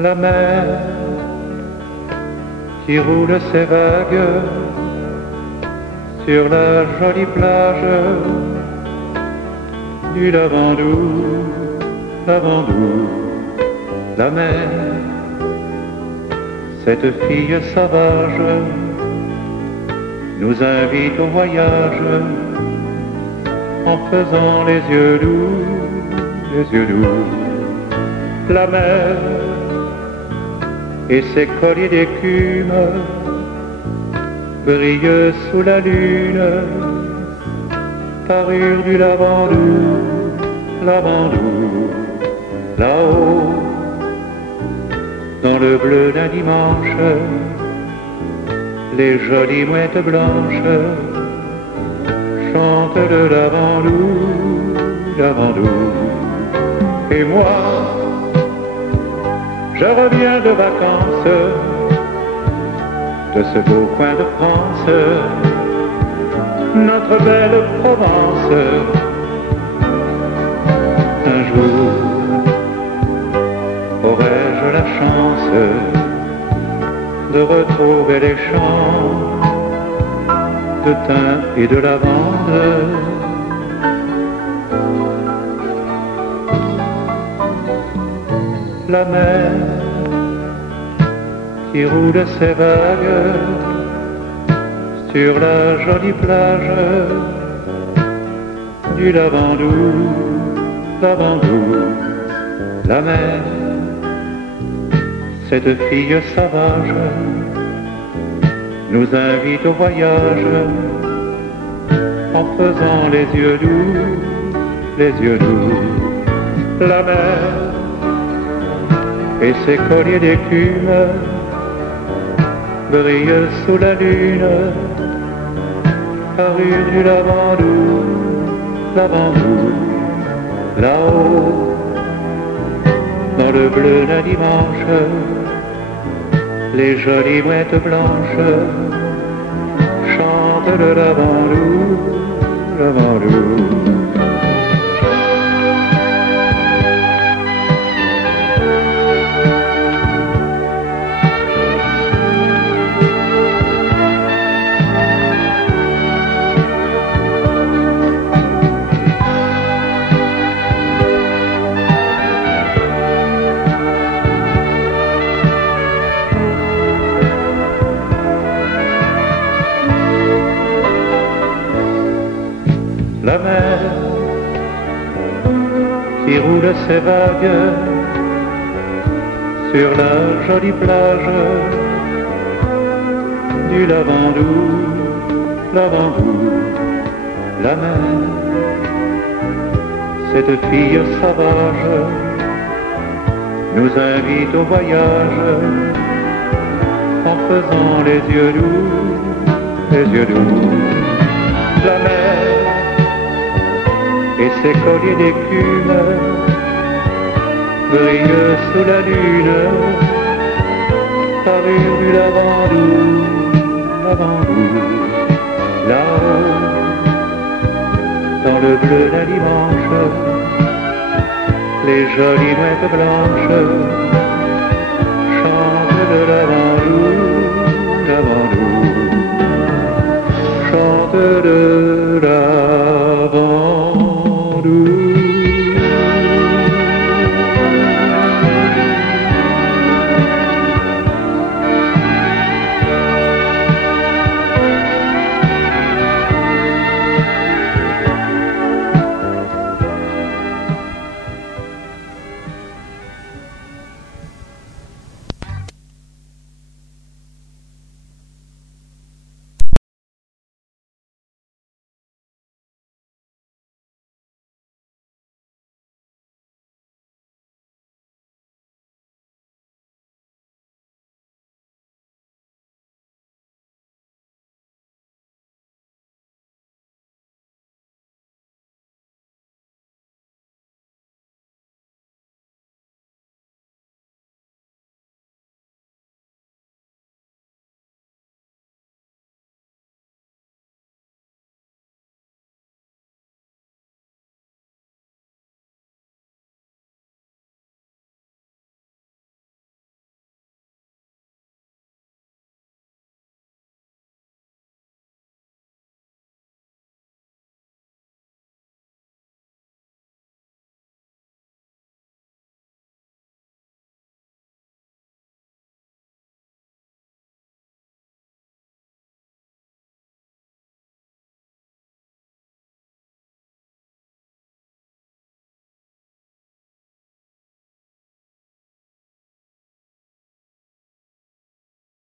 La mer qui roule ses vagues sur la jolie plage du Lavandou, Lavandou. La mer, cette fille sauvage, nous invite au voyage en faisant les yeux doux, les yeux doux. La mer et ses colliers d'écume brillent sous la lune, parure du Lavandou, Lavandou. Là-haut, dans le bleu d'un dimanche, les jolies mouettes blanches chantent le Lavandou, Lavandou. Et moi, je reviens de vacances de ce beau coin de France, notre belle Provence. Un jour, aurais-je la chance de retrouver les champs de thym et de lavande. La mer qui roule ses vagues sur la jolie plage du Lavandou, Lavandou. La mer, cette fille sauvage, nous invite au voyage en faisant les yeux doux, les yeux doux. La mer et ses colliers d'écume brillent sous la lune, parure du Lavandou, Lavandou. Là-haut, dans le bleu d'un dimanche, les jolies mouettes blanches chantent le Lavandou, Lavandou. La mer qui roule ses vagues sur la jolie plage du Lavandou, Lavandou. La mer, cette fille sauvage, nous invite au voyage en faisant les yeux doux, les yeux doux. La mer et ses colliers d'écume brillent sous la lune, parure du Lavandou, Lavandou. Là-haut, dans le bleu d'un dimanche, les jolies mouettes blanches